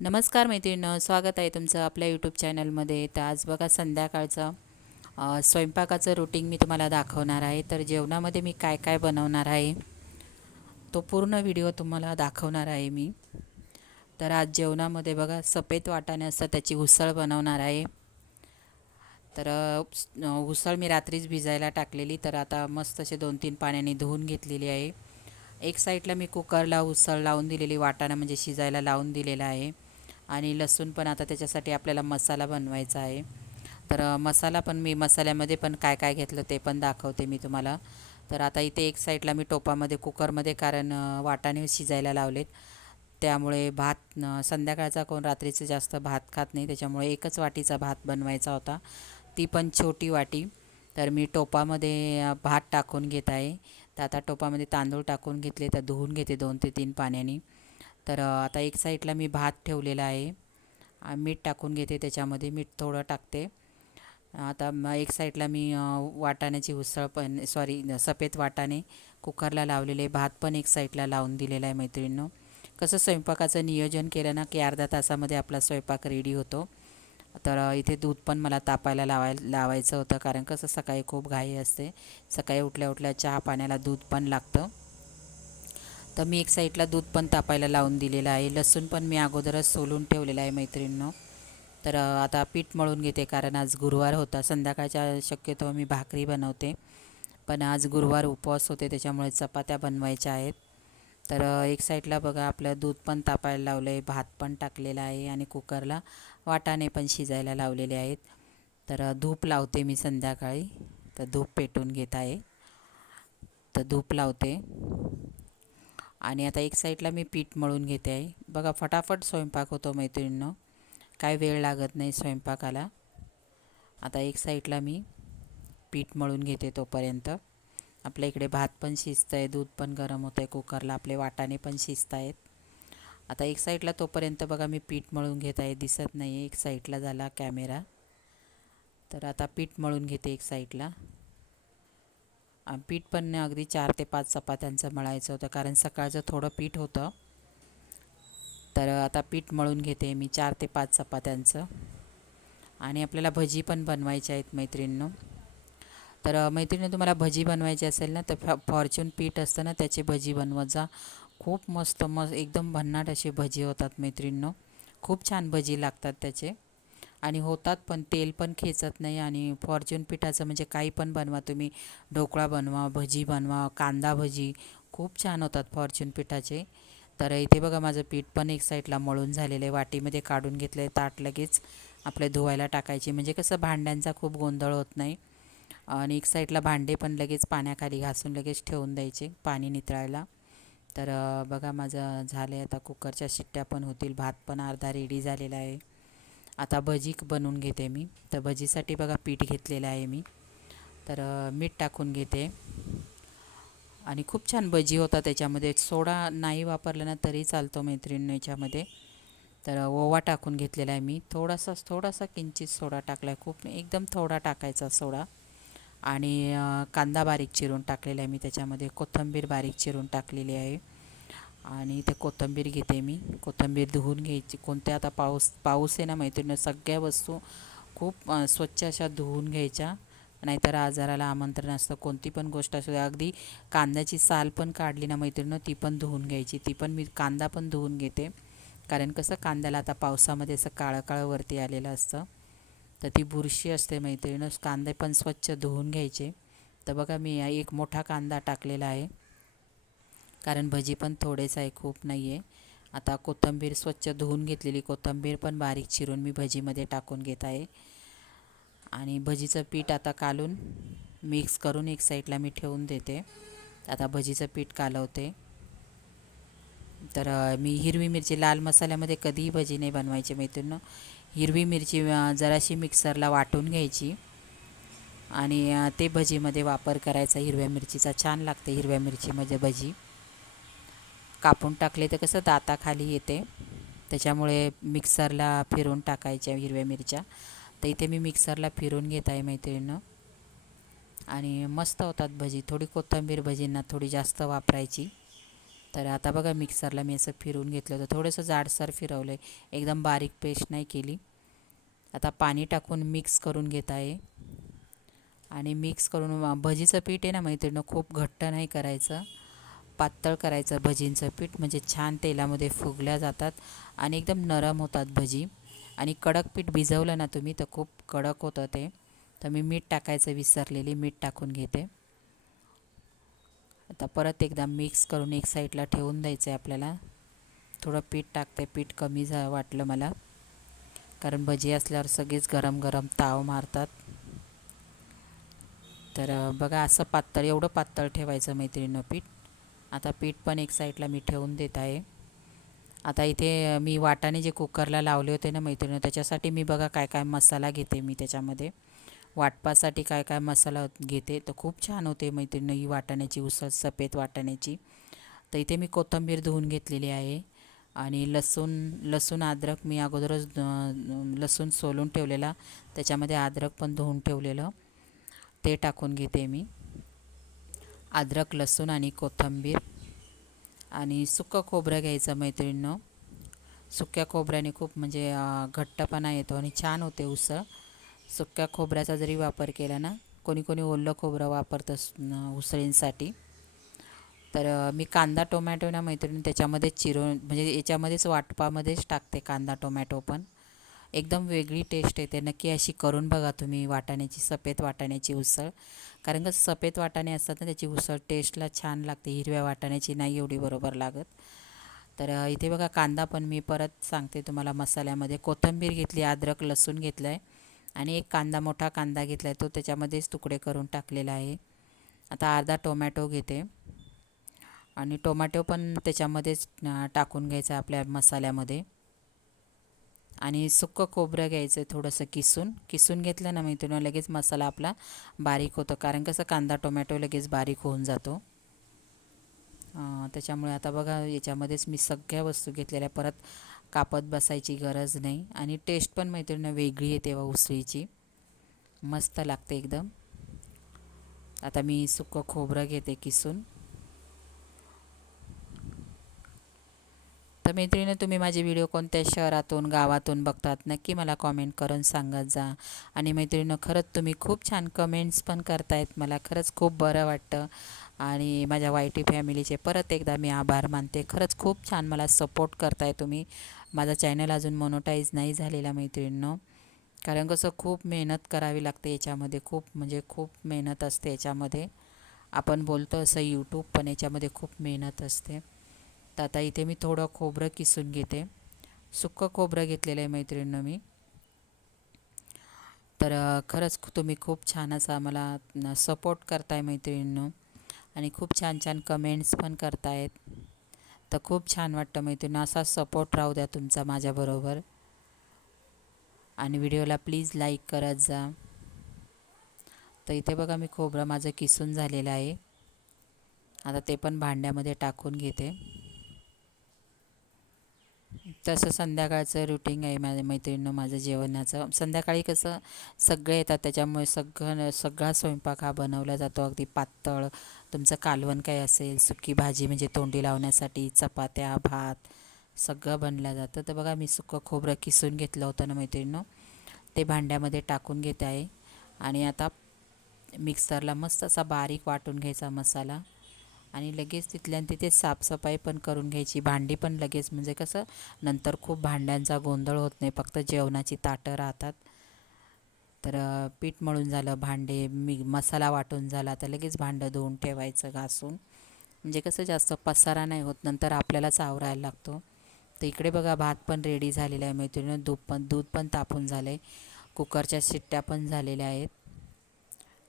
नमस्कार मैत्रिणीनं स्वागत आहे तुमचं आपल्या यूट्यूब चॅनलमध्ये तर आज बघा संध्याकाळचं स्वयंपाकाचं रुटीन मी तुम्हाला दाखवणार आहे. तर जेवणामध्ये मी काय काय बनवणार आहे तो पूर्ण व्हिडिओ तुम्हाला दाखवणार आहे मी. तर आज जेवणामध्ये बघा सफेद वाटाणे असतात त्याची उसळ बनवणार आहे. तर उसळ मी रात्रीच भिजायला टाकलेली तर आता मस्त असे दोन तीन पाण्याने धुवून घेतलेली आहे. एक साईडला मी कुकरला उसळ लावून दिलेली वाटाणा म्हणजे शिजायला लावून दिलेला आहे. आणि लसूण पण आता त्याच्यासाठी आपल्याला मसाला बनवायचा आहे. तर मसाला पण मी मसाल्यामध्ये पण काय काय घेतलं ते पण दाखवते मी तुम्हाला. तर आता इथे एक साईडला मी टोपामध्ये कुकरमध्ये कारण वाटाणे शिजायला लावलेत. त्यामुळे भात संध्याकाळचा कोण रात्रीचं जास्त भात खात नाही त्याच्यामुळे एकच वाटीचा भात बनवायचा होता. ती पण छोटी वाटी. तर मी टोपामध्ये भात टाकून घेत आहे. तर आता टोपामध्ये तांदूळ टाकून घेतले तर धुवून घेते दोन ते तीन पाण्याने. तर आता एक साईडला मी भात ठेवलेला आहे. मीठ टाकून घेते त्याच्यामध्ये. मीठ थोडं टाकते. आता एक साईडला मी वाटाण्याची उसळ पण सॉरी सफेद वाटाणे कुकरला लावलेले. भात पण एक साईडला लावून दिलेला आहे मैत्रिणीनं. कसं स्वयंपाकाचं नियोजन केलं ना की अर्ध्या तासामध्ये आपला स्वयंपाक रेडी होतो. तर इथे दूध पण मला तापायला लावाय लावायचं होतं. कारण कसं सकाळी खूप घाई असते. सकाळी उठल्या उठल्या चहा पाण्याला दूध पण लागतं. तर मी एक साईडला दूध पण तापायला लावून दिलेलं आहे. लसूण पण मी अगोदरच सोलून ठेवलेलं आहे मैत्रिणींनो. तर आता पीठ मळून घेते कारण आज गुरुवार होता. संध्याकाळच्या शक्यतो मी भाकरी बनवते. पण आज गुरुवार उपवास होते त्याच्यामुळे चपात्या बनवायच्या आहेत. तर एक साईडला बघा आपलं दूध पण तापायला लावलं आहे भात पण टाकलेला आहे आणि कुकरला वाटाणे पण शिजायला लावलेले आहेत. तर धूप लावते मी संध्याकाळी. तर धूप पेटून घेत आहे. तर धूप लावते. आणि आता एक साईडला मी पीठ मळून घेते आहे बघा फटाफट स्वयंपाक होतो मैत्रिणीनं. काय वेळ लागत नाही स्वयंपाकाला. आता एक साईडला मी पीठ मळून घेते तोपर्यंत. आपल्या इकडे भात पण शिजतं आहे दूध पण गरम होतं आहे कुकरला आपले वाटाणे पण शिजत आहेत आता एक साईडला तोपर्यंत बघा मी पीठ मळून घेत आहे. दिसत नाही एक साईडला झाला कॅमेरा. तर आता पीठ मळून घेते एक साईडला. पीठ पण अगदी चार ते पाच चपात्यांचं मळायचं होतं कारण सकाळचं थोडं पीठ होतं. तर आता पीठ मळून घेते मी चार ते पाच चपात्यांचं. आणि आपल्याला भजी पण बनवायची आहेत मैत्रिणीनं. तर मैत्रिणी तुम्हाला भजी बनवायची असेल ना तर फॉ फॉर्च्यून पीठ असतं ना त्याची भजी बनवत जा खूप मस्त मस्त एकदम भन्नाट असे भजी होतात मैत्रिणीनं. खूप छान भजी लागतात त्याचे. आणि होतात पण तेल पण खेचत नाही आणि फॉर्च्यून पिठाचं म्हणजे काही पण बनवा. तुम्ही ढोकळा बनवा भजी बनवा कांदा भजी खूप छान होतात फॉर्च्यून पिठाचे. तर इथे बघा माझं पीठ पण एक साईडला मळून झालेलं आहे. वाटीमध्ये काढून घेतलं आहे ताट लगेच. आपल्या धुवायला टाकायचे. म्हणजे कसं भांड्यांचा खूप गोंधळ होत नाही. आणि एक साईडला भांडे पण लगेच पाण्याखाली घासून लगेच ठेवून द्यायचे पाणी नितळायला. तर बघा माझं झालं आहे आता कुकरच्या शिट्ट्या पण होतील. भात पण अर्धा रेडी झालेला आहे. आता भजी बनवून घेते मी. तर भजीसाठी बघा पीठ घेतलेलं आहे मी. तर मीठ टाकून घेते. आणि खूप छान भजी होता त्याच्यामध्ये. सोडा नाही वापरला ना तरी चालतो मैत्रिणी याच्यामध्ये. तर ओवा टाकून घेतलेला आहे मी. थोडासा थोडासा किंचित सोडा टाकला आहे खूप एकदम थोडा टाकायचा सोडा. आणि कांदा बारीक चिरून टाकलेला आहे मी त्याच्यामध्ये. कोथिंबीर बारीक चिरून टाकलेली आहे. आणि ते कोथिंबीर घेते मी. कोथिंबीर धुवून घ्यायची. कोणत्या आता पाऊस पाऊस आहे ना मैत्रिणी सगळ्या वस्तू खूप स्वच्छ अशा धुवून घ्यायच्या. नाहीतर आजाराला आमंत्रण असतं. कोणती पण गोष्ट असू द्या अगदी कांद्याची साल पण काढली ना मैत्रिणीनं ती पण धुवून घ्यायची. ती पण मी कांदा पण धुवून घेते. कारण कसं कांद्याला आता पावसामध्ये असं काळं काळं वरती आलेलं असतं. तर ती बुरशी असते मैत्रिणीनं कांदे पण स्वच्छ धुवून घ्यायचे. तर बघा मी एक मोठा कांदा टाकलेला आहे. कारण भजी पण थोडेच आहे खूप नाही आहे आता कोथिंबीर स्वच्छ धुवून घेतलेली कोथिंबीर पण बारीक चिरून मी भजीमध्ये टाकून घेत आहे. आणि भजीचं पीठ आता कालून मिक्स करून एक साईडला मी ठेवून देते. आता भजीचं पीठ कालवते. तर मी हिरवी मिरची लाल मसाल्यामध्ये कधीही भजी नाही बनवायची मैत्रिणी. हिरवी मिरची जराशी मिक्सरला वाटून घ्यायची. आणि ते भजीमध्ये वापर करायचा हिरव्या मिरचीचा. छान लागते हिरव्या मिरचीमध्ये भजी. कापून टाकले तर कसं दाताखाली येते. त्याच्यामुळे मिक्सरला फिरून टाकायच्या हिरव्या मिरच्या. तर इथे मी मिक्सरला फिरून घेत आहे मैत्रिणीनं. आणि मस्त होतात भजी. थोडी कोथिंबीर भजींना थोडी जास्त वापरायची. तर आता बघा मिक्सरला मी असं फिरून घेतलं होतं. थोडंसं जाडसर फिरवलं आहे एकदम बारीक पेस्ट नाही केली. आता पाणी टाकून मिक्स करून घेत आहे. आणि मिक्स करून भजीचं पीठ आहे ना मैत्रिणीनं खूप घट्ट नाही करायचं. पातळ करायचं भजींचं पीठ म्हणजे छान तेलामध्ये फुगल्या जातात आणि एकदम नरम होतात भजी. आणि कडक पीठ भिजवलं ना तुम्ही तर खूप कडक होतं ते. तर मी मीठ टाकायचं विसरलेली मीठ टाकून घेते. आता परत एकदा मिक्स करून एक साईडला ठेवून द्यायचं आहे आपल्याला. थोडं पीठ टाकते पीठ कमी झा वाटलं मला. कारण भजी असल्यावर सगळीच गरम गरम ताव मारतात. तर बघा असं पातळ एवढं पातळ ठेवायचं मैत्रिणीनं पीठ. आता पीठ पण एक साईडला मी ठेवून देत आहे. आता इथे मी वाटाणे जे कुकरला लावले होते ना मैत्रिणी त्याच्यासाठी मी बघा काय काय मसाला घेते मी त्याच्यामध्ये. वाटपासाठी काय काय मसाला घेते तर खूप छान होते मैत्रिणी ही वाटाण्याची उसळ सफेद वाटाण्याची. तर इथे मी कोथिंबीर धुवून घेतलेली आहे आणि लसूण लसूण अद्रक मी अगोदरच लसूण सोलून ठेवलेला त्याच्यामध्ये अद्रक पण धुवून ठेवलेलं. ते टाकून घेते मी. अद्रक लसूण आणि कोथिंबीर आणि सुकं खोबरं घ्यायचं मैत्रिणीनं. सुक्या खोबऱ्याने खूप म्हणजे घट्टपणा येतो आणि छान होते उसळ. सुक्या खोबऱ्याचा जरी वापर केला ना कोणी कोणी ओलं खोबरं वापरतं उसळींसाठी. तर मी कांदा टोमॅटो ना मैत्रिणी त्याच्यामध्येच चिरून म्हणजे याच्यामध्येच वाटपामध्येच टाकते कांदा टोमॅटो पण. एकदम वेगळी टेस्ट येते. नक्की अशी करून बघा तुम्ही वाटाण्याची सफेद वाटाण्याची उसळ. कारण का सफेद वाटाणे असतात ना त्याची उसळ टेस्टला छान लागते. हिरव्या वाटाण्याची नाही एवढी बरोबर लागत. तर इथे बघा कांदा पण मी परत सांगते तुम्हाला मसाल्यामध्ये. कोथिंबीर घेतली अद्रक लसूण घेतलं आहे आणि एक कांदा मोठा कांदा घेतला आहे तो त्याच्यामध्येच तुकडे करून टाकलेला आहे. आता अर्धा टोमॅटो घेते. आणि टोमॅटो पण त्याच्यामध्येच टाकून घ्यायचा आपल्या मसाल्यामध्ये. आणि सुक्कं खोबरं घ्यायचं थोडंसं किसून. किसून घेतलं ना मैत्रिणी लगेच मसाला आपला बारीक होतो. कारण कसं कांदा टोमॅटो लगेच बारीक होऊन जातो. त्याच्यामुळे आता बघा याच्यामध्येच मी सगळ्या वस्तू घेतलेल्या. परत कापत बसायची गरज नाही. आणि टेस्ट पण मैत्रिणीनं वेगळी येते तेव्हा उसळीची. मस्त लागते एकदम. आता मी सुकं खोबरं घेते किसून. तर मैत्रिणी तुम्ही माझे व्हिडिओ कोणत्या शहरातून गावातून बघतात नक्की मला कॉमेंट करून सांगत जा. आणि मैत्रिणीनं खरंच तुम्ही खूप छान कमेंट्स पण करतायत. मला खरंच खूप बरं वाटतं. आणि माझ्या वाय टी फॅमिलीचे परत एकदा मी आभार मानते. खरंच खूप छान मला सपोर्ट करताय तुम्ही. माझा चॅनल अजून मोनोटाईज नाही झालेला मैत्रिणीनं. कारण कसं खूप मेहनत करावी लागते याच्यामध्ये. खूप म्हणजे खूप मेहनत असते याच्यामध्ये. आपण बोलतो असं यूट्यूब पण याच्यामध्ये खूप मेहनत असते. तर आता इथे मी थोडं खोबरं किसून घेते. सुक्कं खोबरं घेतलेलं आहे मैत्रिणीनं मी. तर खरंच तुम्ही खूप छान असा मला सपोर्ट करताय मैत्रिणीनं. आणि खूप छान छान कमेंट्स पण करतायत. तर खूप छान वाटतं मैत्रिणी असा सपोर्ट राहू द्या तुमचा माझ्याबरोबर आणि व्हिडिओला प्लीज लाईक करत जा. तर इथे बघा मी खोबरं माझं किसून झालेलं आहे. आता ते पण भांड्यामध्ये टाकून घेते. तसं संध्याकाळचं रुटीन आहे माझ्या मैत्रिणीनं माझं जेवणाचं. संध्याकाळी कसं सगळे येतात त्याच्यामुळे सगळं सगळा स्वयंपाक हा बनवला जातो. अगदी पातळ तुमचं कालवण काय असेल सुकी भाजी म्हणजे तोंडी लावण्यासाठी चपात्या भात सगळं बनलं जातं. तर बघा मी सुकं खोबरं किसून घेतलं होतं ना मैत्रिणीनं. ते भांड्यामध्ये टाकून घेत आहे. आणि आता मिक्सरला मस्त असा बारीक वाटून घ्यायचा मसाला. आणि लगेच तिथल्या तिथे साफसफाई पण करून घ्यायची. भांडी पण लगेच म्हणजे कसं नंतर खूप भांड्यांचा गोंधळ होत नाही. फक्त जेवणाची ताटं राहतात. तर पीठ मळून झालं भांडे मी मसाला वाटून झाला तर लगेच भांडं धुवून ठेवायचं घासून. म्हणजे कसं जास्त पसारा नाही होत. नंतर आपल्यालाच आवरायला लागतो. तर इकडे बघा भात पण रेडी झालेला आहे. मैत्रिणीनं दूध पण दूध पण तापून झालं आहे कुकरच्या शिट्ट्या पण झालेल्या आहेत.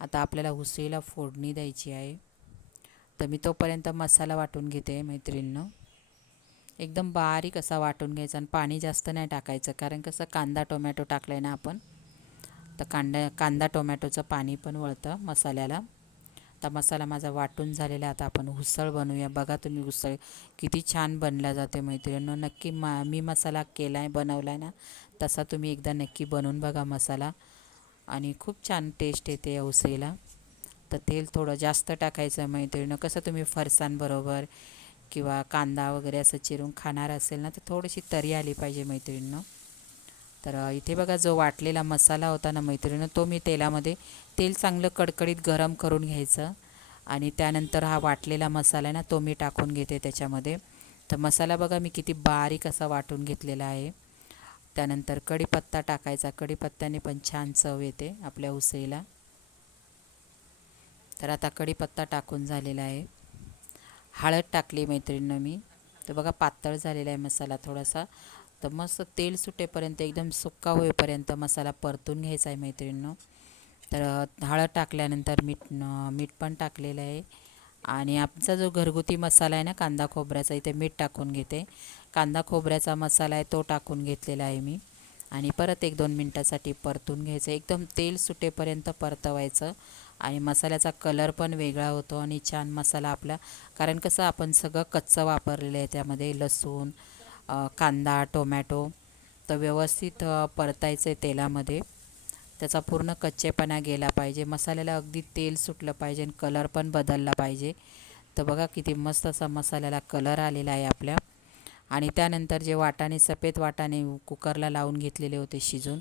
आता आपल्याला उसळीला फोडणी द्यायची आहे. तर मी तोपर्यंत मसाला वाटून घेते मैत्रिणीनं. एकदम बारीक असा वाटून घ्यायचा आणि पाणी जास्त नाही टाकायचं कारण कसं कांदा टोमॅटो टाकलं आहे ना आपण तर कांदा कांदा टोमॅटोचं पाणी पण वळतं मसाल्याला. आता मसाला माझा वाटून झालेला आता आपण उसळ बनवूया. बघा तुम्ही उसळ किती छान बनला जाते मैत्रिणींनो. नक्की मा मी मसाला केला आहे बनवला आहे ना तसा तुम्ही एकदा नक्की बनवून बघा मसाला. आणि खूप छान टेस्ट येते या उसळीला. तर तेल थोडं जास्त टाकायचं मैत्रिणं कसं तुम्ही फरसाणबरोबर किंवा कांदा वगैरे असं चिरून खाणार असेल ना तर थोडीशी तरी आली पाहिजे मैत्रिणीनं. तर इथे बघा जो वाटलेला मसाला होता ना मैत्रिणीनं तो मी तेलामध्ये तेल चांगलं कडकडीत गरम करून घ्यायचं आणि त्यानंतर हा वाटलेला मसाला आहे ना तो मी टाकून घेते त्याच्यामध्ये. तर मसाला बघा मी किती बारीक असा वाटून घेतलेला आहे. त्यानंतर कढीपत्ता टाकायचा. कढीपत्त्याने पण छान चव येते आपल्या उसळीला. तर आता कढीपत्ता टाकून झालेला आहे. हळद टाकली मैत्रिणीनं मी. तर बघा पातळ झालेला आहे मसाला थोडासा. तर मस्त तेल सुटेपर्यंत एकदम सुक्का होईपर्यंत मसाला परतून घ्यायचा आहे मैत्रिणीनं. तर हळद टाकल्यानंतर मीठ मीठ पण टाकलेलं आहे. आणि आमचा जो घरगुती मसाला आहे ना कांदा खोबऱ्याचा इथे मीठ टाकून घेते. कांदा खोबऱ्याचा मसाला आहे तो टाकून घेतलेला आहे मी. आणि परत एक दोन मिनटासाठी परतून घ्यायचं. एकदम तेल सुटेपर्यंत परतवायचं. आणि मसाल्याचा कलर पण वेगळा होतो आणि छान मसाला आपला. कारण कसं आपण सगळं कच्चं वापरलेलं आहे त्यामध्ये. लसूण कांदा टोमॅटो. तर व्यवस्थित परतायचं आहे तेलामध्ये. त्याचा पूर्ण कच्चेपणा गेला पाहिजे. मसाल्याला अगदी तेल सुटलं पाहिजे आणि कलर पण बदलला पाहिजे. तर बघा किती मस्त असा मसाल्याला कलर आलेला आहे आपल्या. आणि त्यानंतर जे वाटाणे सफेद वाटाणे कुकरला लावून घेतलेले होते शिजून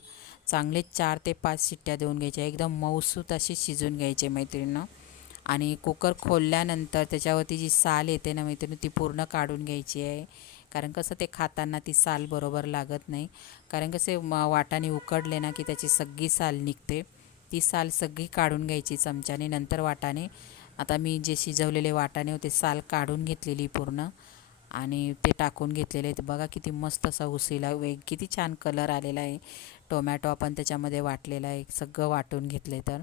चांगले चार ते पाच शिट्ट्या देऊन घ्यायच्या. एकदम मऊसूत अशी शिजून घ्यायचे मैत्रिणीनं. आणि कुकर खोलल्यानंतर त्याच्यावरती जी साल येते ना मैत्रिणी ती पूर्ण काढून घ्यायची आहे. कारण कसं ते खाताना ती साल बरोबर लागत नाही. कारण कसे म वाटाणे उकडले ना की त्याची सगळी साल निघते. ती साल सगळी काढून घ्यायची चमच्याने. नंतर वाटाणे आता मी जे शिजवलेले वाटाणे होते साल काढून घेतलेली पूर्ण. आणि ते टाकून घेतलेले आहेत. बघा किती मस्त असा उसीला वेग किती छान कलर आलेला आहे. टोमॅटो आपण त्याच्यामध्ये वाटलेला आहे. सगळं वाटून घेतले तर.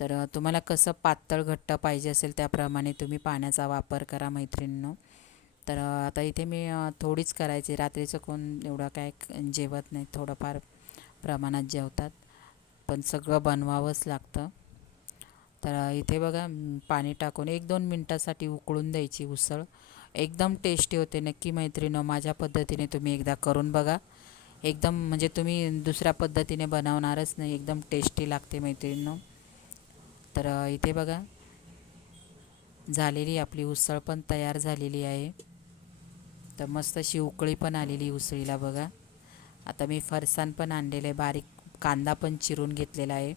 तर तुम्हाला कसं पातळ घट्ट पाहिजे असेल त्याप्रमाणे तुम्ही पाण्याचा वापर करा मैत्रिणींनो. तर आता इथे मी थोडीच करायची. रात्रीचं कोण एवढं काय जेवत नाही. थोडंफार प्रमाणात जेवतात. पण सगळं बनवावंच लागतं. तर इथे बघा पाणी टाकून एक दोन मिनटासाठी उकळून द्यायची उसळ. एकदम टेस्टी होते नक्की मैत्रिणं माझ्या पद्धतीने तुम्ही एकदा करून बघा. एकदम म्हणजे तुम्ही दुसऱ्या पद्धतीने बनवणारच नाही एकदम टेस्टी लागते मैत्रिणींनो तर इथे बघा. झालेली आपली उसळ पण तयार झालेली आहे. तर मस्त अशी उकळी पण आलेली उसळीला बघा. आता मी फरसाण पण आणलेलं आहे बारीक कांदा पण चिरून घेतलेला आहे.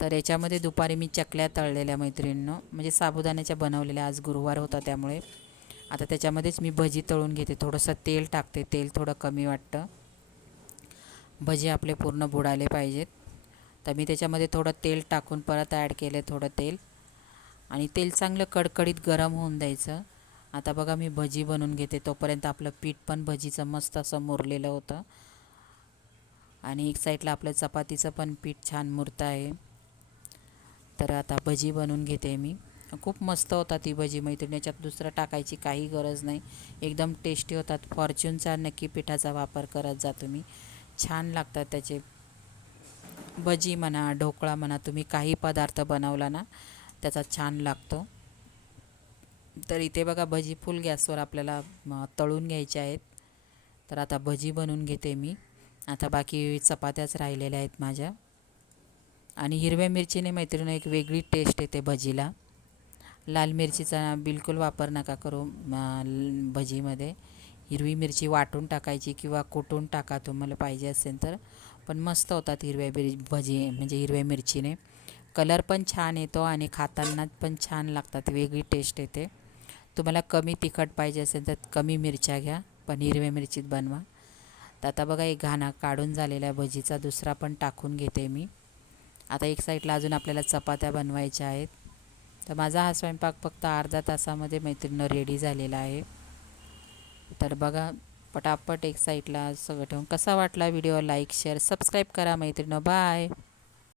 तर याच्यामध्ये दुपारी मी चकल्या तळलेल्या मैत्रिणीनं म्हणजे साबुदाण्याच्या बनवलेल्या आज गुरुवार होता त्यामुळे. आता त्याच्यामध्येच मी भजी तळून घेते. थोडंसं तेल टाकते. तेल थोडं कमी वाटतं. भजी आपले पूर्ण बुडाले पाहिजेत. तर मी त्याच्यामध्ये थोडं तेल टाकून परत ॲड केलं थोडं तेल. आणि तेल चांगलं कडकडीत गरम होऊन द्यायचं. आता बघा मी भजी बनवून घेते. तोपर्यंत आपलं पीठ पण भजीचं मस्त असं मुरलेलं होतं. आणि एक साईडला आपलं चपातीचं पण पीठ छान मुरतं आहे. तर आता भजी बनवून घेते मी. खूप मस्त होतात ती भजी मैत्रिणी. याच्यात दुसरं टाकायची काही गरज नाही. एकदम टेस्टी होतात. फॉर्च्यूनचा नक्की पिठाचा वापर करत जा तुम्ही. छान लागतात त्याचे. भजी म्हणा ढोकळा म्हणा तुम्ही काही पदार्थ बनवला ना त्याचा छान लागतो. तर इथे बघा भजी फुल गॅसवर आपल्याला तळून घ्यायचे आहेत. तर आता भजी बनवून घेते मी. आता बाकी चपात्याच राहिलेल्या आहेत माझ्या. आणि हिरव्या मिरचीने मैत्रिणी एक वेगळी टेस्ट येते भजीला. लाल मिरचीचा बिलकुल वापर नका करू भजीमध्ये. हिरवी मिरची वाटून टाकायची किंवा कुटून टाका तुम्हाला पाहिजे असेल तर. पण मस्त होतात हिरव्या मिर भजी म्हणजे हिरव्या मिरचीने. कलर पण छान येतो आणि खाताना पण छान लागतात वेगळी टेस्ट येते. तुम्हाला कमी तिखट पाहिजे असेल तर कमी मिरच्या घ्या पण हिरव्या मिरचीत बनवा. तर आता बघा एक घाणा काढून झालेला भजीचा दुसरा पण टाकून घेते मी. आता एक साईडला अजून आपल्याला चपात्या बनवायच्या आहेत. तर माझा हा स्वयंपाक फक्त अर्धा तासामध्ये मैत्रिणीनं रेडी झालेला आहे. तर बघा पटापट एक साईडला सगळं ठेवून. कसा वाटला व्हिडिओ लाईक शेअर सबस्क्राईब करा मैत्रिणं. बाय